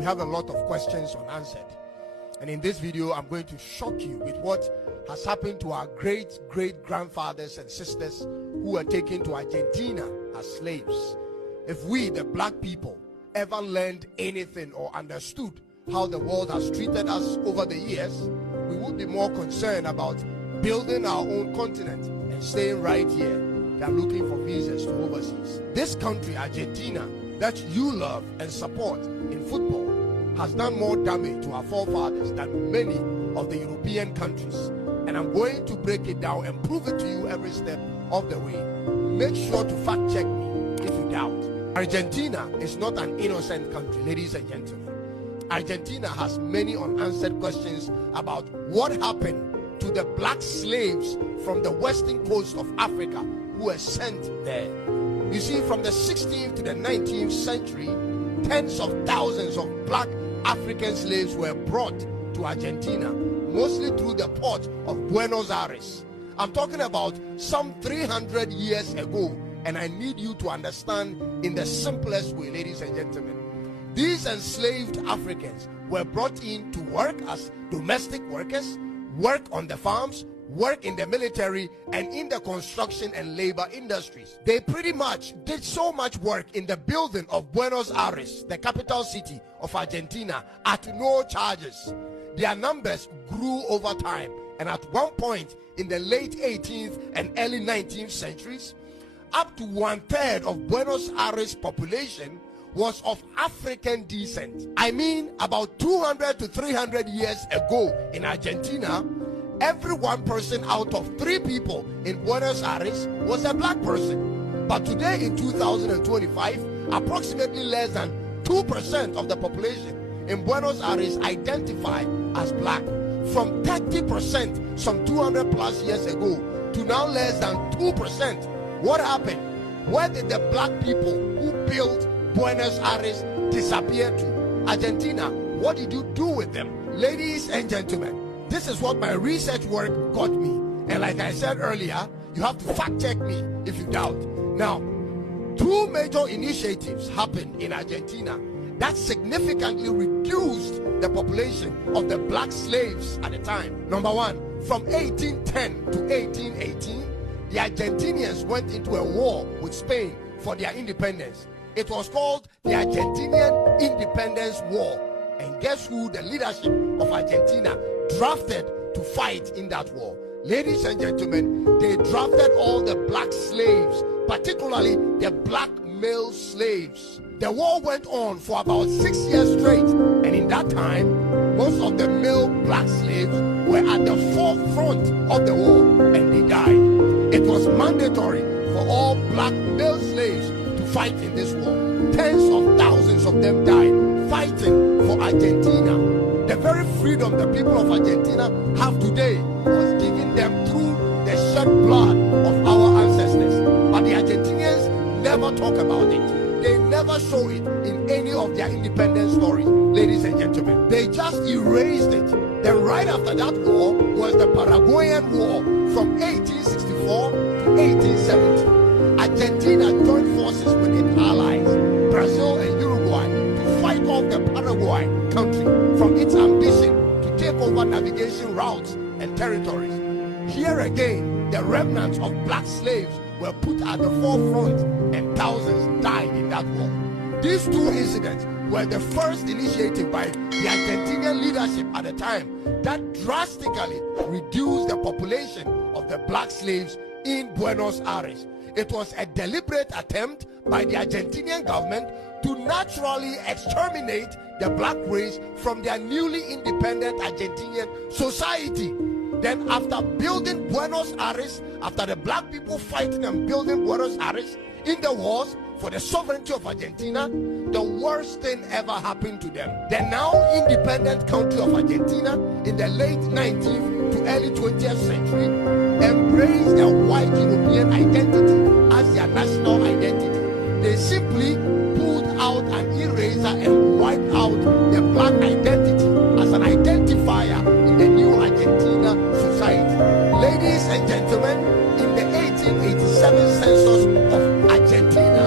we have a lot of questions unanswered. And in this video, I'm going to shock you with what has happened to our great-great-grandfathers and sisters who were taken to Argentina as slaves. If we, the black people, ever learned anything or understood how the world has treated us over the years, we would be more concerned about building our own continent and staying right here than looking for visas to overseas. This country, Argentina, that you love and support in football, has done more damage to our forefathers than many of the European countries. And I'm going to break it down and prove it to you every step of the way. Make sure to fact check me if you doubt. Argentina is not an innocent country, ladies and gentlemen. Argentina has many unanswered questions about what happened to the black slaves from the western coast of Africa who were sent there. You see, from the 16th to the 19th century, tens of thousands of black African slaves were brought to Argentina, mostly through the port of Buenos Aires. I'm talking about some 300 years ago, and I need you to understand in the simplest way, ladies and gentlemen. These enslaved Africans were brought in to work as domestic workers, work on the farms, work in the military, and in the construction and labor industries. They pretty much did so much work in the building of Buenos Aires, the capital city of Argentina, at no charges. Their numbers grew over time, and at one point in the late 18th and early 19th centuries, up to 1/3 of Buenos Aires population was of African descent. I mean, about 200 to 300 years ago in Argentina, every one person out of 3 people in Buenos Aires was a black person. But today in 2025, approximately less than 2% of the population in Buenos Aires identify as black. From 30% some 200 plus years ago to now less than 2%. What happened? Where did the black people who built Buenos Aires disappear to? Argentina, what did you do with them? Ladies and gentlemen, this is what my research work got me. And like I said earlier, you have to fact check me if you doubt. Now, 2 major initiatives happened in Argentina that significantly reduced the population of the black slaves at the time. Number 1, from 1810 to 1818, the Argentinians went into a war with Spain for their independence. It was called the Argentinian Independence War. And guess who the leadership of Argentina drafted to fight in that war? Ladies and gentlemen, they drafted all the black slaves, particularly the black male slaves. The war went on for about 6 years straight, and in that time, most of the male black slaves were at the forefront of the war, and they died. It was mandatory for all black male slaves to fight in this war. Tens of thousands of them died fighting for Argentina. The very freedom the people of Argentina have today was given them through the shed blood of our ancestors. But the Argentinians never talk about it. They never show it in any of their independence stories, ladies and gentlemen. They just erased it. Then right after that war was the Paraguayan War from 1864 to 1870. Argentina joined forces with its allies, Brazil and Uruguay, to fight off the Paraguay country from its ambition to take over navigation routes and territories. Here again, the remnants of black slaves were put at the forefront, and thousands died in that war. These 2 incidents were the first initiative by the Argentinian leadership at the time that drastically reduced the population of the black slaves in Buenos Aires. It was a deliberate attempt by the Argentinian government to naturally exterminate the black race from their newly independent Argentinian society. Then after building Buenos Aires, after the black people fighting and building Buenos Aires in the wars for the sovereignty of Argentina, the worst thing ever happened to them. The now independent country of Argentina in the late 19th to early 20th century embraced a white European identity as their national identity. They simply pulled out an eraser and wiped out the black identity as an identifier in the new Argentina society. Ladies and gentlemen, in the 1887 census of Argentina,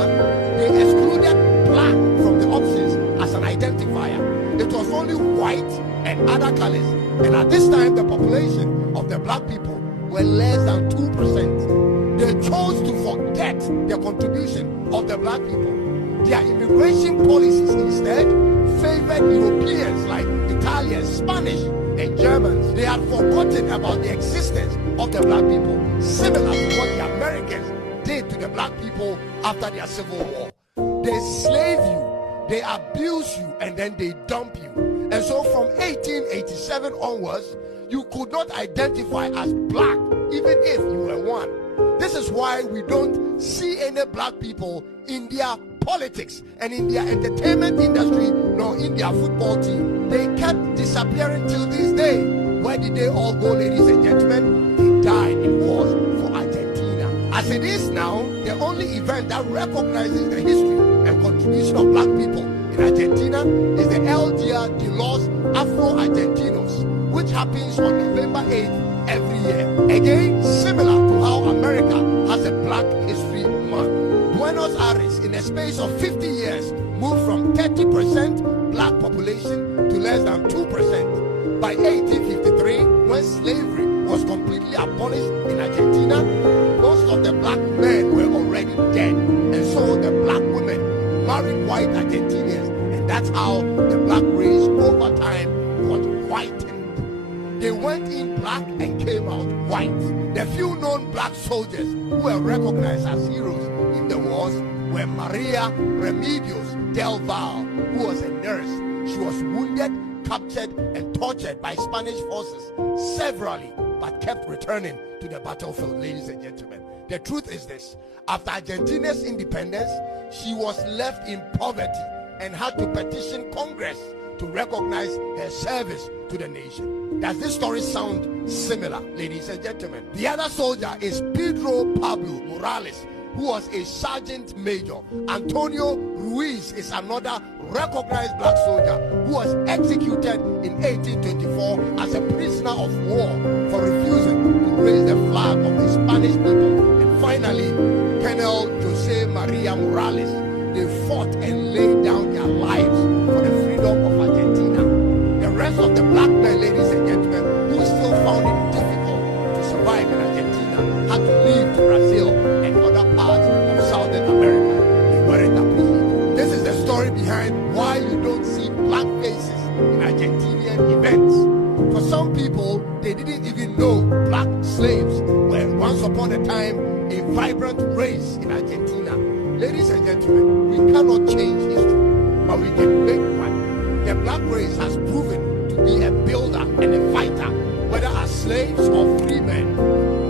they excluded black from the options as an identifier. empire. It was only white and other colors. And at this time, the population of the black people were less than 2%. They chose to forget the contribution of the black people. Their immigration policies instead favored Europeans like Italians, Spanish, and Germans. They had forgotten about the existence of the black people, similar to what the Americans did to the black people after their Civil War. They slave you, they abuse you, and then they dump you. And so from 1887 onwards, you could not identify as black even if you were one. This is why we don't see any black people in their politics and in their entertainment industry nor in their football team. They kept disappearing till this day. Where did they all go, ladies and gentlemen? They died in wars for Argentina. As it is now, the only event that recognizes the history and contribution of black people in Argentina is the El Dia de los Afro-Argentinos, which happens on November 8th every year. Again, similar to how America has a Black History Month. Buenos Aires, in a space of 50 years, moved from 30% black population to less than 2%. By 1853, when slavery was completely abolished in Argentina, most of the black men were already dead. And so the black women married white Argentinians, and that's how the black race over time got whitened. They went in black and came out white. The few known black soldiers who were recognized as heroes in the wars were Maria Remedios del Val, who was a nurse. She was wounded, captured, and tortured by Spanish forces severally, but kept returning to the battlefield, ladies and gentlemen. The truth is this: after Argentina's independence, she was left in poverty and had to petition Congress to recognize her service to the nation. Does this story sound similar, ladies and gentlemen? The other soldier is Pedro Pablo Morales, who was a sergeant major. Antonio Ruiz is another recognized black soldier who was executed in 1824 as a prisoner of war for refusing to raise the flag of the Spanish people. And finally, Colonel Jose Maria Morales. They fought and laid down their lives for the freedom of Argentina. The rest of the black men, ladies and gentlemen, who still found it difficult to survive in Argentina, had to leave to Brazil and other parts of Southern America. They weren't appreciated. This is the story behind why you don't see black faces in Argentinian events. For some people, they didn't even know black slaves were once upon a time a vibrant race in Argentina. Ladies and gentlemen, we cannot change history, but we can make one. The black race has proven to be a builder and a fighter, whether as slaves or free men.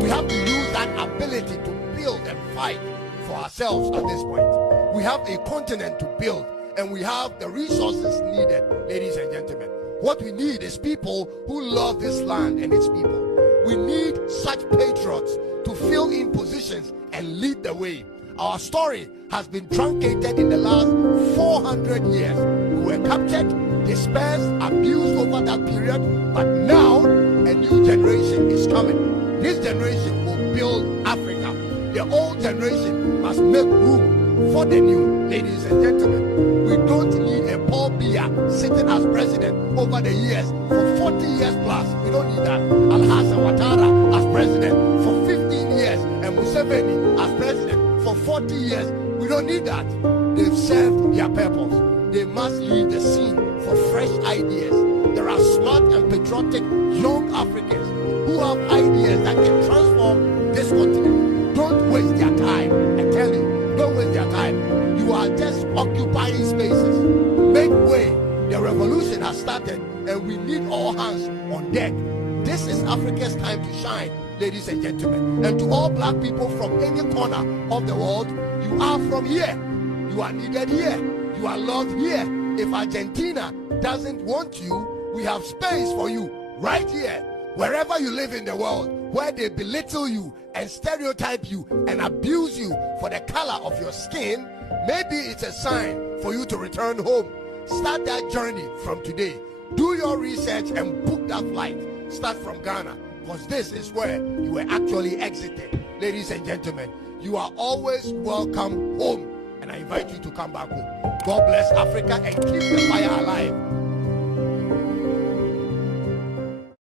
We have to use that ability to build and fight for ourselves at this point. We have a continent to build, and we have the resources needed, ladies and gentlemen. What we need is people who love this land and its people. We need such patriots to fill in positions and lead the way. Our story has been truncated in the last 400 years. We were captured, dispersed, abused over that period, but now a new generation is coming. This generation will build Africa. The old generation must make room for the new. Ladies and gentlemen, we don't need a Paul Biya sitting as president over the years for 40 years plus. We don't need that. Al-Hassan Ouattara as president for 15 years and Museveni as president for 40 years. We don't need that. They've served their purpose. They must leave the scene for fresh ideas. There are smart and patriotic young Africans who have ideas that can transform this continent. Don't waste their time. I tell you, don't waste their time. You are just occupying spaces. Make way. The revolution has started, and we need all hands on deck. This is Africa's time to shine, ladies and gentlemen. And to all black people from any corner of the world, you are from here. You are needed here. You are loved here. If Argentina doesn't want you, we have space for you right here. Wherever you live in the world, where they belittle you and stereotype you and abuse you for the color of your skin, maybe it's a sign for you to return home. Start that journey from today. Do your research and book that flight. Start from Ghana, because this is where you were actually exited. Ladies and gentlemen, you are always welcome home. And I invite you to come back home. God bless Africa and keep the fire alive.